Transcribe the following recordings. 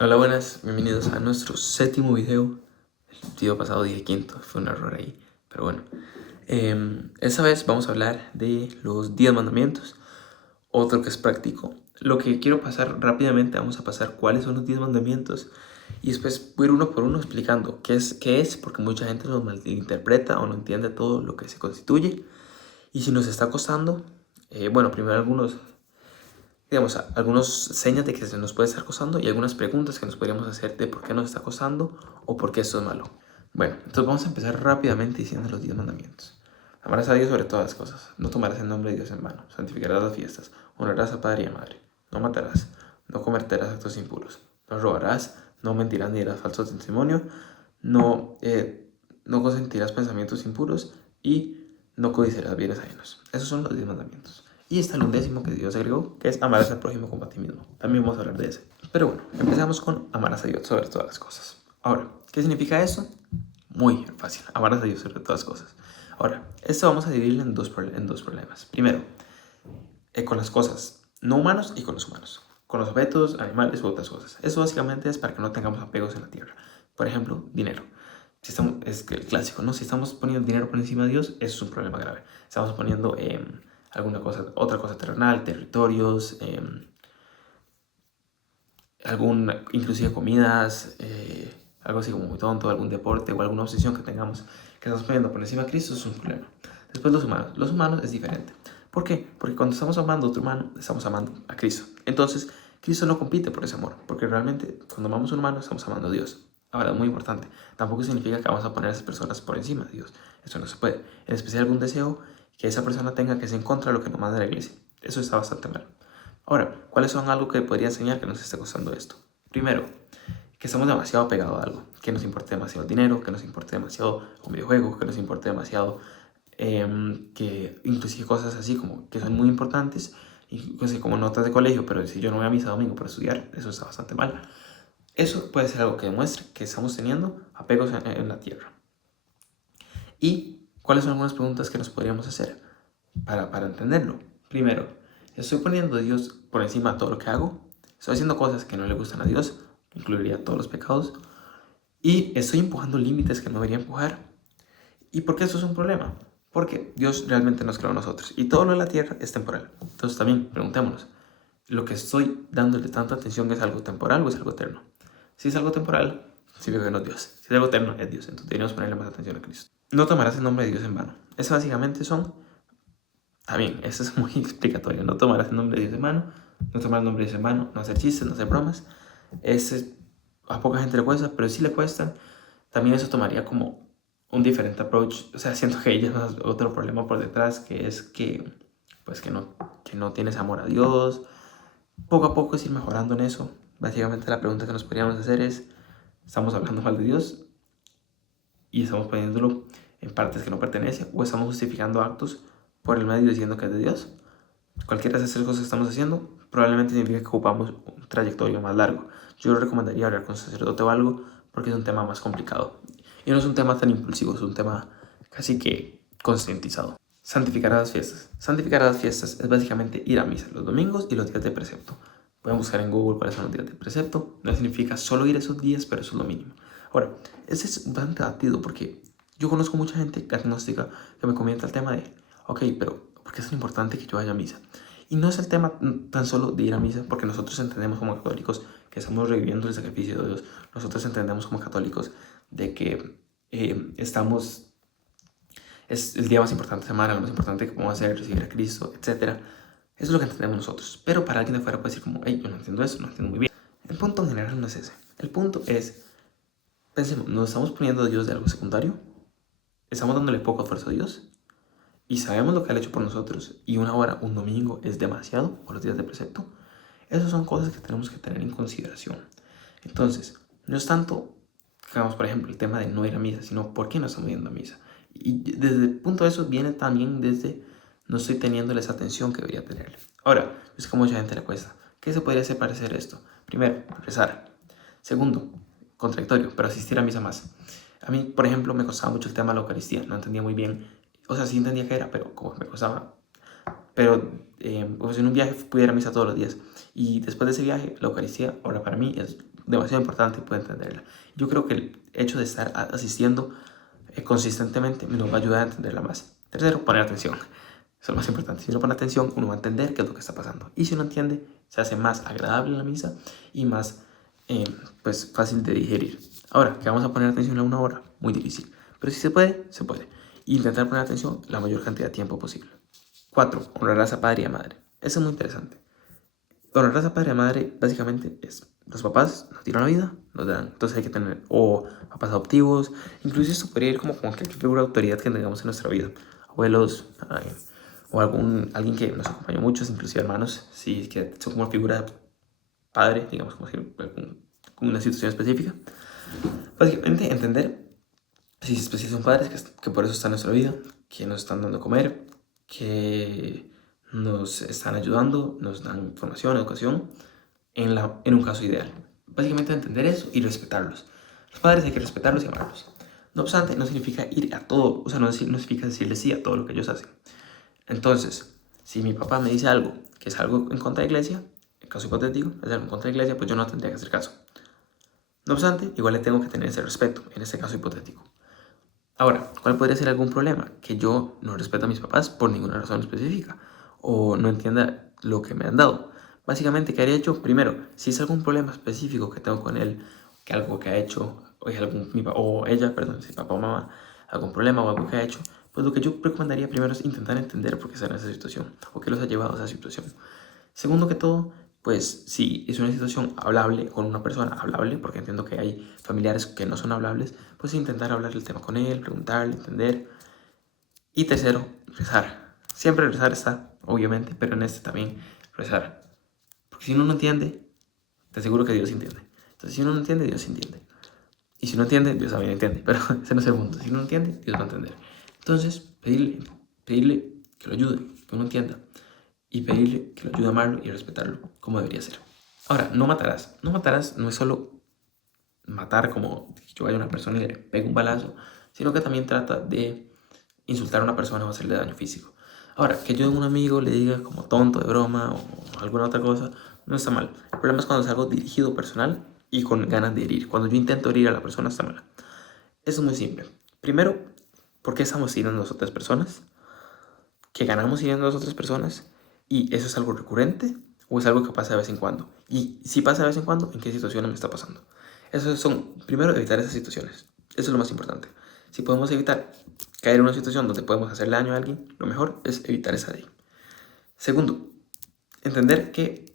Hola, buenas, bienvenidos a nuestro séptimo video. El video pasado dije quinto, fue un error ahí, pero bueno. Esta vez vamos a hablar de los 10 mandamientos, otro que es práctico. Lo que quiero pasar rápidamente, vamos a pasar cuáles son los 10 mandamientos y después voy a ir uno por uno explicando qué es, porque mucha gente los malinterpreta o no entiende todo lo que se constituye. Y si nos está costando, bueno, primero digamos, algunas señas de que se nos puede estar costando y algunas preguntas que nos podríamos hacer de por qué nos está costando o por qué esto es malo. Bueno, entonces vamos a empezar rápidamente diciendo los 10 mandamientos. Amarás a Dios sobre todas las cosas. No tomarás el nombre de Dios en vano. Santificarás las fiestas. Honrarás a padre y a madre. No matarás. No cometerás actos impuros. No robarás. No mentirás ni dirás falso testimonio. No, no consentirás pensamientos impuros y no codiciarás bienes ajenos. Esos son los 10 mandamientos. Y está el 11º que Dios agregó, que es amarás al prójimo como a ti mismo. También vamos a hablar de ese. Pero bueno, empezamos con amarás a Dios sobre todas las cosas. Ahora, ¿qué significa eso? Muy fácil, amarás a Dios sobre todas las cosas. Ahora, esto vamos a dividirlo en dos problemas. Primero, con las cosas no humanos y con los humanos. Con los objetos, animales u otras cosas. Eso básicamente es para que no tengamos apegos en la tierra. Por ejemplo, dinero. Si estamos, es el clásico, ¿no? Si estamos poniendo dinero por encima de Dios, eso es un problema grave. Estamos poniendo alguna cosa, otra cosa terrenal, territorios, inclusive comidas, algo así como muy tonto, algún deporte o alguna obsesión que tengamos que estamos poniendo por encima de Cristo, es un problema. Después los humanos. Los humanos es diferente. ¿Por qué? Porque cuando estamos amando a otro humano, estamos amando a Cristo. Entonces, Cristo no compite por ese amor, porque realmente cuando amamos a un humano, estamos amando a Dios. Ahora, muy importante, tampoco significa que vamos a poner a esas personas por encima de Dios. Eso no se puede. En especial algún deseo que esa persona tenga que es en contra de lo que nos manda la iglesia. Eso está bastante mal. Ahora, ¿cuáles son algo que podría enseñar que nos esté costando esto? Primero, que estamos demasiado apegados a algo, que nos importe demasiado el dinero, que nos importe demasiado un videojuego, que nos importe demasiado, que inclusive cosas así como que son muy importantes, inclusive como notas de colegio, pero si yo no voy a misa domingo para estudiar, eso está bastante mal. Eso puede ser algo que demuestre que estamos teniendo apegos en la tierra. ¿Y cuáles son algunas preguntas que nos podríamos hacer para entenderlo? Primero, ¿estoy poniendo a Dios por encima de todo lo que hago? ¿Estoy haciendo cosas que no le gustan a Dios? Incluiría todos los pecados. ¿Y estoy empujando límites que no debería empujar? ¿Y por qué eso es un problema? Porque Dios realmente nos creó a nosotros y todo lo de la tierra es temporal. Entonces también preguntémonos, ¿lo que estoy dándole tanta atención es algo temporal o es algo eterno? Si es algo temporal, significa que no es Dios. Si es algo eterno, es Dios. Entonces deberíamos ponerle más atención a Cristo. No tomarás el nombre de Dios en vano. Eso básicamente son, también, eso es muy explicatorio. No tomarás el nombre de Dios en vano, no tomar el nombre de Dios en vano, no hacer chistes, no hacer bromas. Ese a poca gente le cuesta, pero si le cuesta, también eso tomaría como un diferente approach. O sea, siento que hay otro problema por detrás, que es que, pues, que no tienes amor a Dios. Poco a poco es ir mejorando en eso. Básicamente la pregunta que nos podríamos hacer es, ¿estamos hablando mal de Dios y estamos poniéndolo en partes que no pertenecen? ¿O estamos justificando actos por el medio diciendo que es de Dios? Cualquiera de esas cosas que estamos haciendo probablemente significa que ocupamos un trayectorio más largo. Yo le recomendaría hablar con un sacerdote o algo porque es un tema más complicado. Y no es un tema tan impulsivo, es un tema casi que concientizado. Santificar a las fiestas. Santificar a las fiestas es básicamente ir a misa los domingos y los días de precepto. Pueden buscar en Google cuáles son los días de precepto. No significa solo ir esos días, pero eso es lo mínimo. Ahora, ese es bastante debatido porque yo conozco mucha gente agnóstica que me comenta el tema de, ok, pero ¿por qué es tan importante que yo vaya a misa? Y no es el tema tan solo de ir a misa, porque nosotros entendemos como católicos que estamos reviviendo el sacrificio de Dios. Nosotros entendemos como católicos de que es el día más importante de semana, lo más importante que podemos hacer, recibir a Cristo, etc. Eso es lo que entendemos nosotros. Pero para alguien de afuera puede decir como, hey, yo no entiendo eso, no entiendo muy bien. El punto en general no es ese. El punto es, pensemos, ¿nos estamos poniendo a Dios de algo secundario? ¿Estamos dándole poco esfuerzo a Dios? Y sabemos lo que ha hecho por nosotros y una hora, un domingo es demasiado, o los días de precepto. Esas son cosas que tenemos que tener en consideración. Entonces, no es tanto, digamos, por ejemplo, el tema de no ir a misa, sino por qué no estamos yendo a misa. Y desde el punto de eso viene también desde no estoy teniéndole esa atención que debería tenerle. Ahora, es que a mucha gente le cuesta. ¿Qué se podría hacer para hacer esto? Primero, rezar. Segundo, contradictorio, pero asistir a misa más. A mí, por ejemplo, me costaba mucho el tema de la Eucaristía. No entendía muy bien. O sea, sí entendía qué era, pero como me costaba. Pero pues en un viaje pudiera ir a misa todos los días. Y después de ese viaje, la Eucaristía ahora para mí es demasiado importante y puede entenderla. Yo creo que el hecho de estar asistiendo consistentemente nos va a ayudar a entenderla más. Tercero, poner atención. Eso es lo más importante. Si uno pone atención, uno va a entender qué es lo que está pasando. Y si uno entiende, se hace más agradable la misa y más pues fácil de digerir. Ahora, que vamos a poner atención a 1 hora, muy difícil. Pero si se puede, se puede. Y intentar poner atención la mayor cantidad de tiempo posible. 4. Honrarás a padre y a madre. Eso es muy interesante. Honrarás a padre y a madre básicamente es los papás nos dieron la vida, nos dan. Entonces hay que tener o papás adoptivos, incluso esto podría ir como cualquier figura de autoridad que tengamos en nuestra vida. Abuelos, o alguien que nos acompañó mucho, inclusive hermanos, sí, que son como figura de padre, digamos, como una situación específica. Básicamente entender si son padres que por eso están en nuestra vida, que nos están dando a comer, que nos están ayudando, nos dan información, educación, en un caso ideal. Básicamente entender eso y respetarlos. Los padres hay que respetarlos y amarlos. No obstante, no significa ir a todo, o sea, no significa decirle sí a todo lo que ellos hacen. Entonces, si mi papá me dice algo que es algo en contra de la iglesia, en caso hipotético, es algo en contra de la iglesia, pues yo no tendría que hacer caso. No obstante, igual le tengo que tener ese respeto, en este caso hipotético. Ahora, ¿cuál podría ser algún problema? Que yo no respeto a mis papás por ninguna razón específica o no entienda lo que me han dado. Básicamente, ¿qué haría yo? Primero, si es algún problema específico que tengo con él, que algo que ha hecho, o ella, perdón, si papá o mamá, algún problema o algo que ha hecho, pues lo que yo recomendaría primero es intentar entender por qué está en esa situación o qué los ha llevado a esa situación. Segundo que todo, pues si es una situación hablable con una persona hablable, porque entiendo que hay familiares que no son hablables, pues intentar hablar el tema con él, preguntarle, entender. Y tercero, rezar. Siempre rezar está, obviamente, pero en este también rezar. Porque si uno no entiende, te aseguro que Dios entiende. Entonces si uno no entiende, Dios entiende. Y si no entiende, Dios también entiende. Pero ese no es el punto. Si uno no entiende, Dios va a entender. Entonces, pedirle que lo ayude, que uno entienda. Y pedirle que lo ayude a amarlo y a respetarlo como debería ser. Ahora, no matarás. No matarás no es solo matar como yo vaya a una persona y le pego un balazo, sino que también trata de insultar a una persona o hacerle daño físico. Ahora, que yo a un amigo le diga como tonto de broma o alguna otra cosa, no está mal. El problema es cuando es algo dirigido personal y con ganas de herir. Cuando yo intento herir a la persona, está mal. Eso es muy simple. Primero, ¿por qué estamos hiriendo a las otras personas? ¿Que ganamos hiriendo a las otras personas? ¿Y eso es algo recurrente o es algo que pasa de vez en cuando? Y si pasa de vez en cuando, ¿en qué situaciones me está pasando? Esos son, primero, evitar esas situaciones. Eso es lo más importante. Si podemos evitar caer en una situación donde podemos hacerle daño a alguien, lo mejor es evitar esa de ahí. Segundo, entender que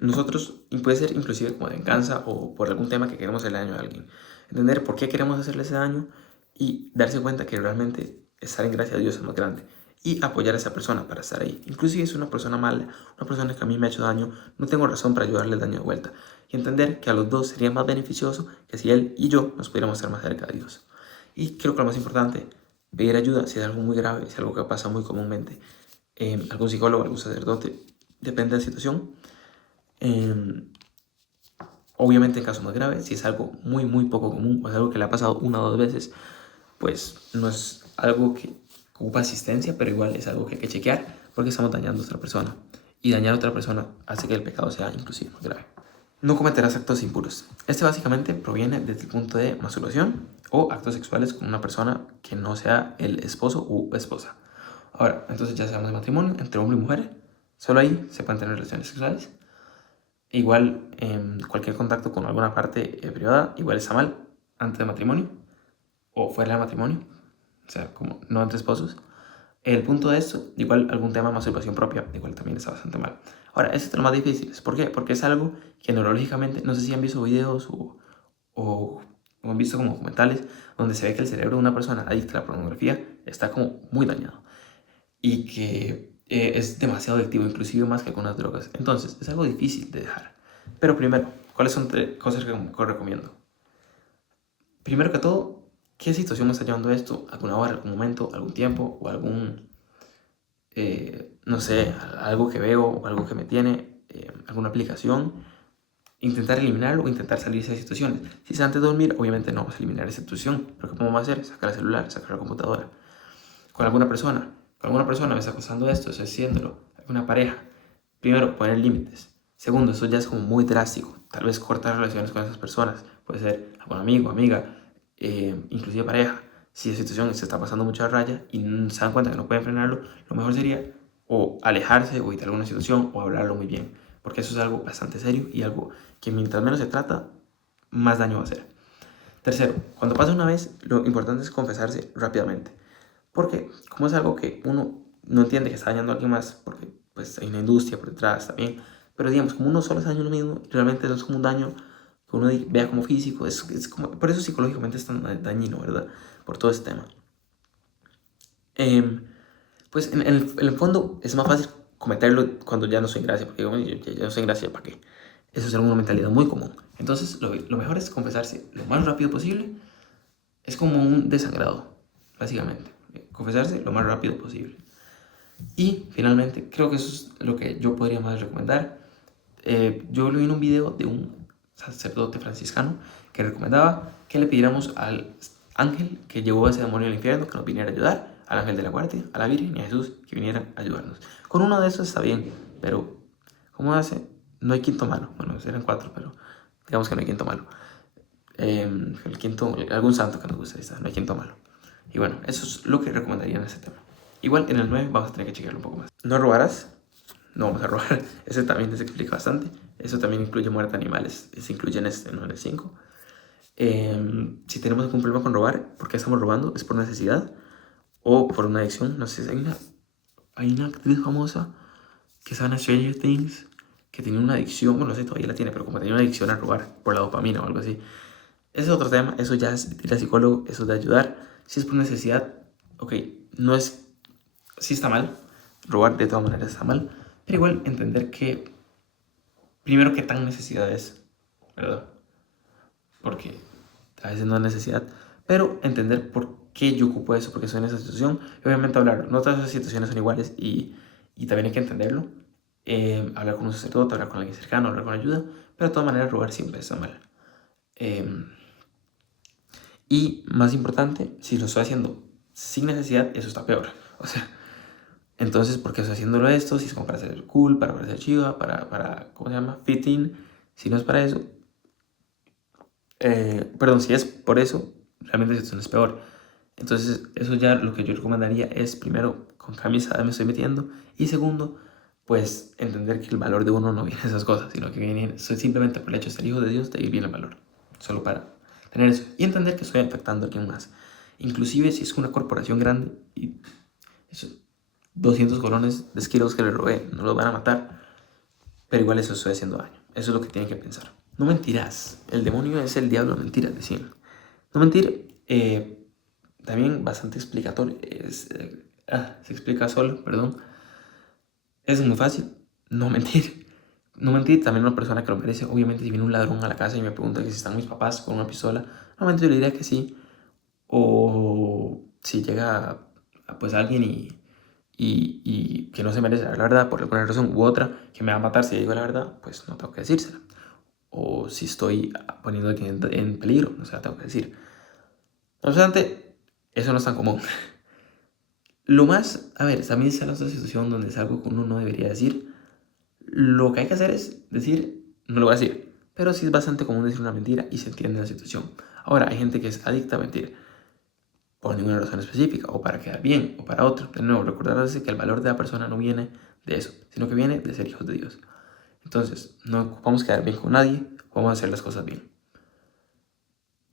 nosotros, puede ser inclusive como de venganza o por algún tema que queremos hacerle daño a alguien. Entender por qué queremos hacerle ese daño y darse cuenta que realmente estar en gracia de Dios es más grande. Y apoyar a esa persona para estar ahí. Inclusive si es una persona mala, una persona que a mí me ha hecho daño, no tengo razón para ayudarle el daño de vuelta. Y entender que a los dos sería más beneficioso que si él y yo nos pudiéramos estar más cerca de Dios. Y creo que lo más importante, pedir ayuda si es algo muy grave, si es algo que pasa muy comúnmente. Algún psicólogo, algún sacerdote, depende de la situación. Obviamente en casos más graves, si es algo muy poco común o es algo que le ha pasado 1 o 2 veces, pues no es algo que ocupa asistencia, pero igual es algo que hay que chequear porque estamos dañando a otra persona. Y dañar a otra persona hace que el pecado sea inclusive más grave. No cometerás actos impuros. Este básicamente proviene desde el punto de masturbación o actos sexuales con una persona que no sea el esposo u esposa. Ahora, entonces ya sabemos de matrimonio entre hombre y mujer. Solo ahí se pueden tener relaciones sexuales. Igual, cualquier contacto con alguna parte privada, igual está mal antes de matrimonio o fuera de matrimonio. O sea, como no entre esposos. El punto de esto, igual algún tema de masturbación propia, igual también está bastante mal. Ahora, este es lo más difícil. ¿Por qué? Porque es algo que neurológicamente, no sé si han visto videos o han visto como documentales donde se ve que el cerebro de una persona adicta a la pornografía está como muy dañado y que es demasiado adictivo, inclusive más que algunas drogas. Entonces, es algo difícil de dejar. Pero primero, ¿cuáles son 3 cosas que recomiendo? Primero que todo, ¿qué situación me está llevando a esto? ¿Alguna hora, algún momento, algún tiempo o algún, no sé, algo que veo o algo que me tiene, alguna aplicación? Intentar eliminarlo o intentar salir de esas situaciones. Si es antes de dormir, obviamente no vamos a eliminar esa situación. Lo que podemos hacer es sacar el celular, sacar la computadora. Con alguna persona me está acosando esto, estoy haciéndolo. Alguna pareja. Primero, poner límites. Segundo, eso ya es como muy drástico. tal vez cortar relaciones con esas personas. Puede ser algún amigo, amiga, inclusive pareja. Si la situación se está pasando mucho a raya y se dan cuenta que no pueden frenarlo, lo mejor sería o alejarse o evitar alguna situación o hablarlo muy bien, porque eso es algo bastante serio y algo que mientras menos se trata, más daño va a hacer. Tercero, cuando pasa una vez, lo importante es confesarse rápidamente, porque como es algo que uno no entiende que está dañando a alguien más, porque pues hay una industria por detrás también, pero digamos, como uno solo está dañando lo mismo, realmente no es como un daño que uno vea como físico, es como, por eso psicológicamente es tan dañino, ¿verdad? Por todo este tema. Pues en el fondo es más fácil cometerlo cuando ya no soy en gracia, porque digo, ya no soy en gracia, ¿para qué? Eso es una mentalidad muy común. Entonces, lo mejor es confesarse lo más rápido posible. Es como un desangrado, básicamente. Confesarse lo más rápido posible. Y finalmente, creo que eso es lo que yo podría más recomendar. Yo lo vi en un video de un sacerdote franciscano que recomendaba que le pidiéramos al ángel que llevó a ese demonio al infierno que nos viniera a ayudar, al ángel de la guardia, a la Virgen y a Jesús que vinieran a ayudarnos. Con uno de esos está bien, pero ¿cómo hace? No hay quinto malo. Bueno, eran 4, pero digamos que no hay quinto malo. El quinto, algún santo que nos guste, no hay quinto malo. Y bueno, eso es lo que recomendaría en ese tema. Igual en el 9 vamos a tener que chequearlo un poco más. No robarás, no vamos a robar. Ese también se explica bastante. Eso también incluye muerte de animales. Se incluye en este, no en el 5. Si tenemos algún problema con robar, ¿por qué estamos robando? ¿Es por necesidad o por una adicción? No sé, hay una actriz famosa que estaba en Stranger Things que tenía una adicción, bueno, no sé, todavía la tiene, pero como tenía una adicción a robar por la dopamina o algo así. Ese es otro tema, eso ya es ir al psicólogo, eso es de ayudar. Si es por necesidad, ok, no es, sí está mal, robar de todas maneras está mal, pero igual entender que, primero, qué tan necesidad es, ¿verdad? Porque a veces no es necesidad, pero entender por qué yo ocupo eso, porque estoy en esa situación, y obviamente hablarlo. No todas esas situaciones son iguales y también hay que entenderlo. Hablar con un sacerdote, hablar con alguien cercano, hablar con ayuda, pero de todas maneras robar siempre está mal. Y más importante, si lo estoy haciendo sin necesidad, eso está peor. O sea, entonces, ¿por qué estoy haciéndolo esto? Si es como para ser cool, para parecer chiva, para ¿cómo se llama? Fitting. Si no es para eso, perdón, si es por eso, realmente la situación es peor. Entonces, eso ya lo que yo recomendaría es, primero, con qué amistad me estoy metiendo. Y segundo, pues entender que el valor de uno no viene de esas cosas, sino que viene simplemente por el hecho de ser hijo de Dios, de ahí viene el valor. Solo para tener eso. Y entender que estoy afectando a alguien más. Inclusive si es una corporación grande y eso, 200 colones de Skittles que le robé, no los van a matar. Pero igual eso estoy haciendo daño. Eso es lo que tienen que pensar. No mentirás. El demonio es el diablo, mentiras, decían. No mentir, también bastante explicatorio. Se explica solo, perdón. Es muy fácil. No mentir. No mentir, también una persona que lo merece. Obviamente, si viene un ladrón a la casa y me pregunta que si están mis papás con una pistola, normalmente yo le diría que sí. O si llega pues alguien y que no se merece la verdad por alguna razón u otra, que me va a matar si digo la verdad, pues no tengo que decírsela. O si estoy poniendo a alguien en peligro, no se la tengo que decir. No obstante, eso no es tan común. Lo más, a ver, también está en otra situación donde es algo que uno no debería decir. Lo que hay que hacer es decir, no lo voy a decir. Pero sí es bastante común decir una mentira y se entiende la situación. Ahora, hay gente que es adicta a mentir por ninguna razón específica, o para quedar bien, o para otro. De nuevo, recordarse que el valor de la persona no viene de eso, sino que viene de ser hijos de Dios. Entonces, no ocupamos quedar bien con nadie, vamos a hacer las cosas bien.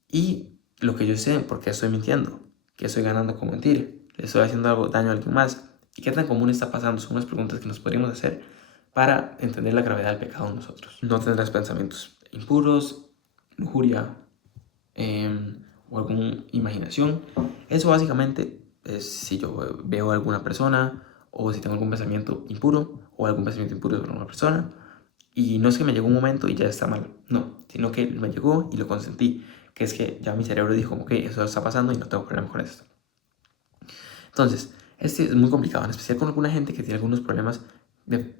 Y lo que yo sé, ¿por qué estoy mintiendo? ¿Qué estoy ganando con mentir? ¿Le estoy haciendo algo, daño a alguien más? ¿Y qué tan común está pasando? Son unas preguntas que nos podríamos hacer para entender la gravedad del pecado en nosotros. No tendrás pensamientos impuros, lujuria, o alguna imaginación. Eso básicamente es si yo veo a alguna persona o si tengo algún pensamiento impuro o algún pensamiento impuro sobre una persona. Y no es que me llegó un momento y ya está mal, no, sino que me llegó y lo consentí, que es que ya mi cerebro dijo, ok, eso está pasando y no tengo problema con esto. Entonces, este es muy complicado, en especial con alguna gente que tiene algunos problemas,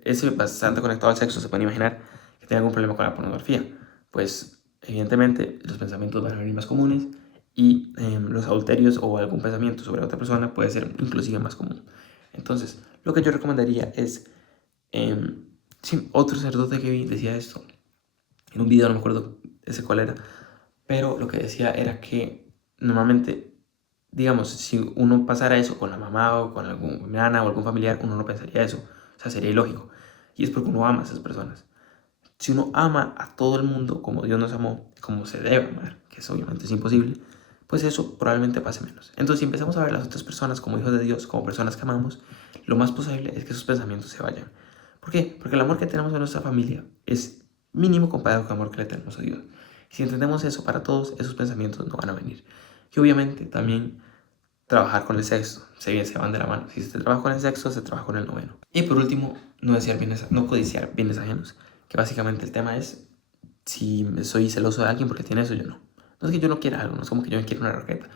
ese bastante conectado al sexo, se pueden imaginar que tiene algún problema con la pornografía. Pues, evidentemente, los pensamientos van a venir más comunes y los adulterios o algún pensamiento sobre otra persona puede ser inclusive más común. Entonces, lo que yo recomendaría es, sí, otro sacerdote que vi decía esto, en un video, no me acuerdo ese cuál era, pero lo que decía era que normalmente, digamos, si uno pasara eso con la mamá o con algún nana o algún familiar, uno no pensaría eso, o sea, sería ilógico, y es porque uno ama a esas personas. Si uno ama a todo el mundo como Dios nos amó, como se debe amar, que eso obviamente es imposible, pues eso probablemente pase menos. Entonces, si empezamos a ver a las otras personas como hijos de Dios, como personas que amamos, lo más posible es que sus pensamientos se vayan. ¿Por qué? Porque el amor que tenemos a nuestra familia es mínimo comparado con el amor que le tenemos a Dios. Si entendemos eso para todos, esos pensamientos no van a venir. Y obviamente también trabajar con el sexto, se van de la mano. Si se trabaja con el sexto, se trabaja con el noveno. Y por último, no codiciar bienes ajenos, que básicamente el tema es si soy celoso de alguien porque tiene eso, yo no. No es que yo no quiera algo, no es como que yo quiera una raqueta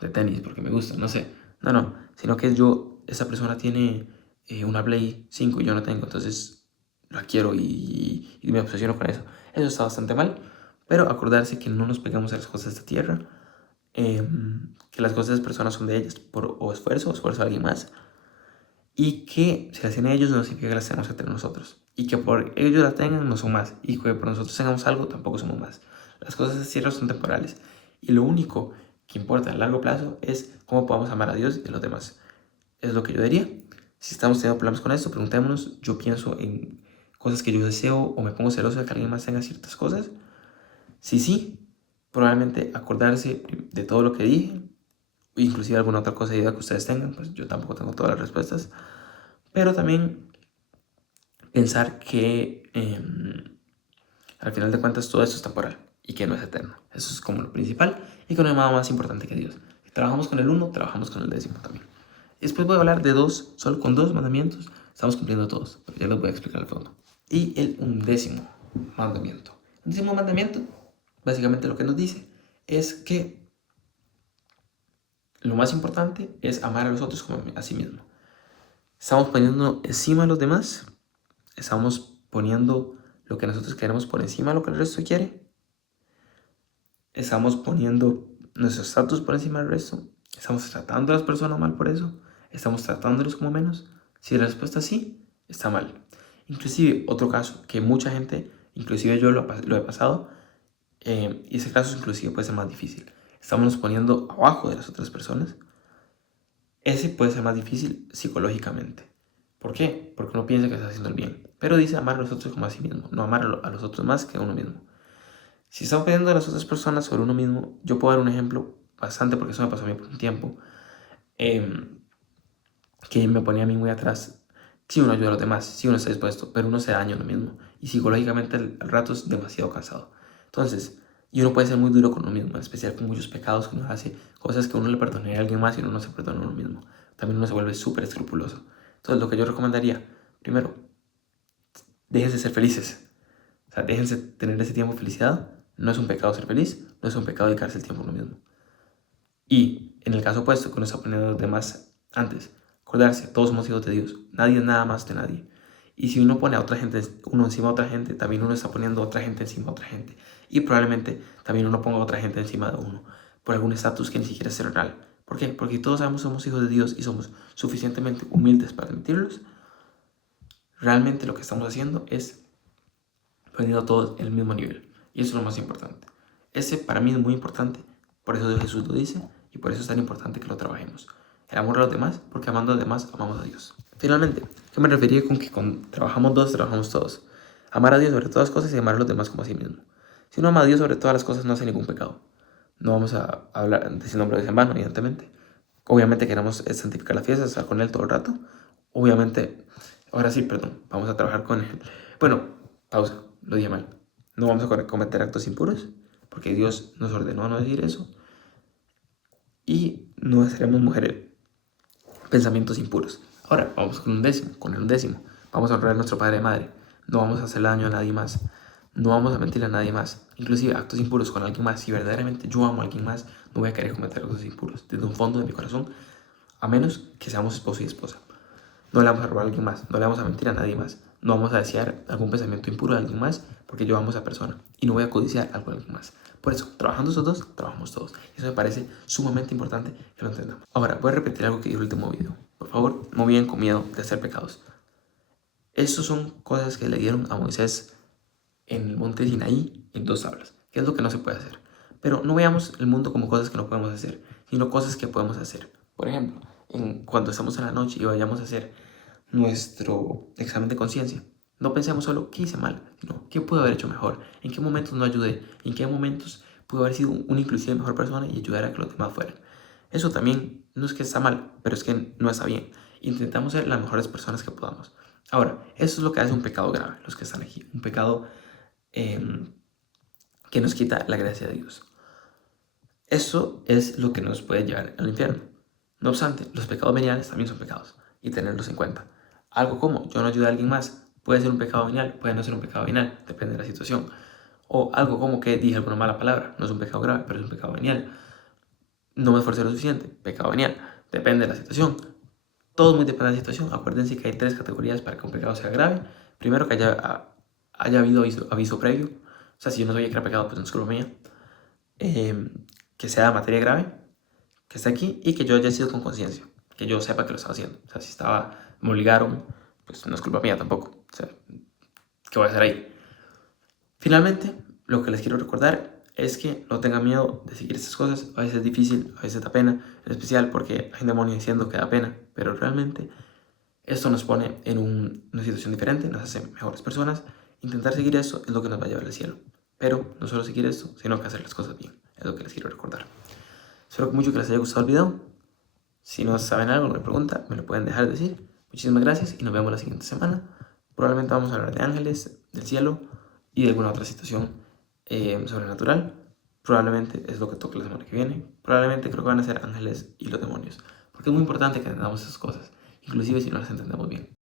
de tenis porque me gusta, no sé. No, sino que esa persona tiene una Play 5 y yo no tengo, entonces la quiero y me obsesiono con eso. Eso está bastante mal, pero acordarse que no nos pegamos a las cosas de esta tierra, que las cosas de las personas son de ellas por o esfuerzo de alguien más, y que si las tienen ellos no significa que las tenemos que tener nosotros, y que por ellos las tengan no son más, y que por nosotros tengamos algo tampoco somos más. Las cosas de cierre son temporales, y lo único que importa a largo plazo es cómo podamos amar a Dios y a los demás. Es lo que yo diría. Si estamos teniendo problemas con esto, preguntémonos. Yo pienso en cosas que yo deseo o me pongo celoso de que alguien más tenga ciertas cosas. Si sí, probablemente acordarse de todo lo que dije, inclusive alguna otra cosa idea que ustedes tengan, pues yo tampoco tengo todas las respuestas, pero también pensar que al final de cuentas todo esto es temporal y que no es eterno. Eso es como lo principal y que no hay nada más importante que Dios. Si trabajamos con el 1, trabajamos con el 10 también. Después voy a hablar de dos, solo con 2 mandamientos estamos cumpliendo todos, pero ya les voy a explicar al fondo. Y el 11º mandamiento. El 10º mandamiento, básicamente lo que nos dice es que lo más importante es amar a los otros como a sí mismo. Estamos poniendo encima a los demás, estamos poniendo lo que nosotros queremos por encima de lo que el resto quiere, estamos poniendo nuestro estatus por encima del resto, estamos tratando a las personas mal por eso, estamos tratándolos como menos. Si la respuesta es sí, está mal. Inclusive otro caso que mucha gente, inclusive yo lo he pasado, y ese caso inclusive puede ser más difícil. Estamos nos poniendo abajo de las otras personas. Ese puede ser más difícil psicológicamente. ¿Por qué? Porque uno piensa que está haciendo el bien. Pero dice amar a los otros como a sí mismo, no amar a los otros más que a uno mismo. Si estamos pidiendo a las otras personas sobre uno mismo, yo puedo dar un ejemplo bastante, porque eso me pasó a mí por un tiempo, que me ponía a mí muy atrás. Si uno ayuda a los demás, si uno está dispuesto, pero uno se daña a uno mismo. Y psicológicamente al rato es demasiado cansado. Entonces, y uno puede ser muy duro con uno mismo, en especial con muchos pecados que uno hace, cosas que uno le perdonaría a alguien más y uno no se perdona a uno mismo. También uno se vuelve súper escrupuloso. Entonces, lo que yo recomendaría, primero, déjense ser felices. O sea, déjense tener ese tiempo de felicidad. No es un pecado ser feliz, no es un pecado dedicarse el tiempo a uno mismo. Y en el caso opuesto, que uno está poniendo a los demás antes, acordarse, todos somos hijos de Dios, nadie es nada más de nadie. Y si uno pone a otra gente, uno encima a otra gente, también uno está poniendo a otra gente encima a otra gente. Y probablemente también uno ponga a otra gente encima de uno, por algún estatus que ni siquiera es real. ¿Por qué? Porque todos sabemos que somos hijos de Dios y somos suficientemente humildes para admitirlos. Realmente lo que estamos haciendo es poniendo a todos en el mismo nivel. Y eso es lo más importante. Ese para mí es muy importante, por eso Jesús lo dice y por eso es tan importante que lo trabajemos. El amor a los demás, porque amando a los demás, amamos a Dios. Finalmente, ¿qué me refería con que cuando trabajamos dos, trabajamos todos? Amar a Dios sobre todas las cosas y amar a los demás como a sí mismo. Si uno ama a Dios sobre todas las cosas, no hace ningún pecado. No vamos a hablar, decir nombres en vano, evidentemente. Obviamente queremos santificar la fiesta, estar con Él todo el rato. Obviamente, ahora sí, perdón, vamos a trabajar con Él. Bueno, pausa, lo dije mal. No vamos a cometer actos impuros, porque Dios nos ordenó no decir eso. Y no haremos mujeres pensamientos impuros. Ahora, vamos con el 11. Vamos a honrar a nuestro padre y madre. No vamos a hacer daño a nadie más. No vamos a mentir a nadie más. Inclusive actos impuros con alguien más. Si verdaderamente yo amo a alguien más, no voy a querer cometer actos impuros desde un fondo de mi corazón, a menos que seamos esposo y esposa. No le vamos a robar a alguien más, no le vamos a mentir a nadie más, no vamos a desear algún pensamiento impuro de alguien más, porque yo amo a esa persona y no voy a codiciar algo de alguien más. Por eso, trabajando esos dos, trabajamos todos. Eso me parece sumamente importante que lo entendamos. Ahora, voy a repetir algo que dijo el último video. Por favor, no viven con miedo de hacer pecados. Estas son cosas que le dieron a Moisés en el monte Sinaí en 2 tablas, que es lo que no se puede hacer. Pero no veamos el mundo como cosas que no podemos hacer, sino cosas que podemos hacer. Por ejemplo, cuando estamos en la noche y vayamos a hacer nuestro examen de conciencia, no pensemos solo qué hice mal, sino qué pude haber hecho mejor, en qué momentos no ayudé, en qué momentos pude haber sido una inclusive mejor persona y ayudar a que los demás fueran. Eso también no es que está mal, pero es que no está bien. Intentamos ser las mejores personas que podamos. Ahora, eso es lo que hace un pecado grave, los que están aquí. Un pecado que nos quita la gracia de Dios. Eso es lo que nos puede llevar al infierno. No obstante, los pecados veniales también son pecados y tenerlos en cuenta. Algo como yo no ayudé a alguien más puede ser un pecado venial, puede no ser un pecado venial, depende de la situación. O algo como que dije alguna mala palabra, no es un pecado grave, pero es un pecado venial. No me esforcé lo suficiente, pecado venial, depende de la situación. Todo muy depende de la situación. Acuérdense que hay 3 categorías para que un pecado sea grave. Primero, que haya habido aviso previo. O sea, si yo no sabía que era pecado, pues no es culpa mía. Que sea materia grave, que esté aquí y que yo haya sido con conciencia, que yo sepa que lo estaba haciendo. O sea, si me obligaron, pues no es culpa mía tampoco. O sea, ¿qué voy a hacer ahí? Finalmente, lo que les quiero recordar es que no tengan miedo de seguir estas cosas. A veces es difícil, a veces da pena, en especial porque hay un demonio diciendo que da pena, pero realmente esto nos pone en una situación diferente, nos hace mejores personas. Intentar seguir eso es lo que nos va a llevar al cielo. Pero no solo seguir esto, sino que hacer las cosas bien. Es lo que les quiero recordar. Espero mucho que les haya gustado el video. Si no saben algo, alguna pregunta, me lo pueden dejar decir. Muchísimas gracias y nos vemos la siguiente semana. Probablemente vamos a hablar de ángeles, del cielo y de alguna otra situación sobrenatural. Probablemente es lo que toque la semana que viene. Probablemente creo que van a ser ángeles y los demonios. Porque es muy importante que entendamos esas cosas, inclusive si no las entendemos bien.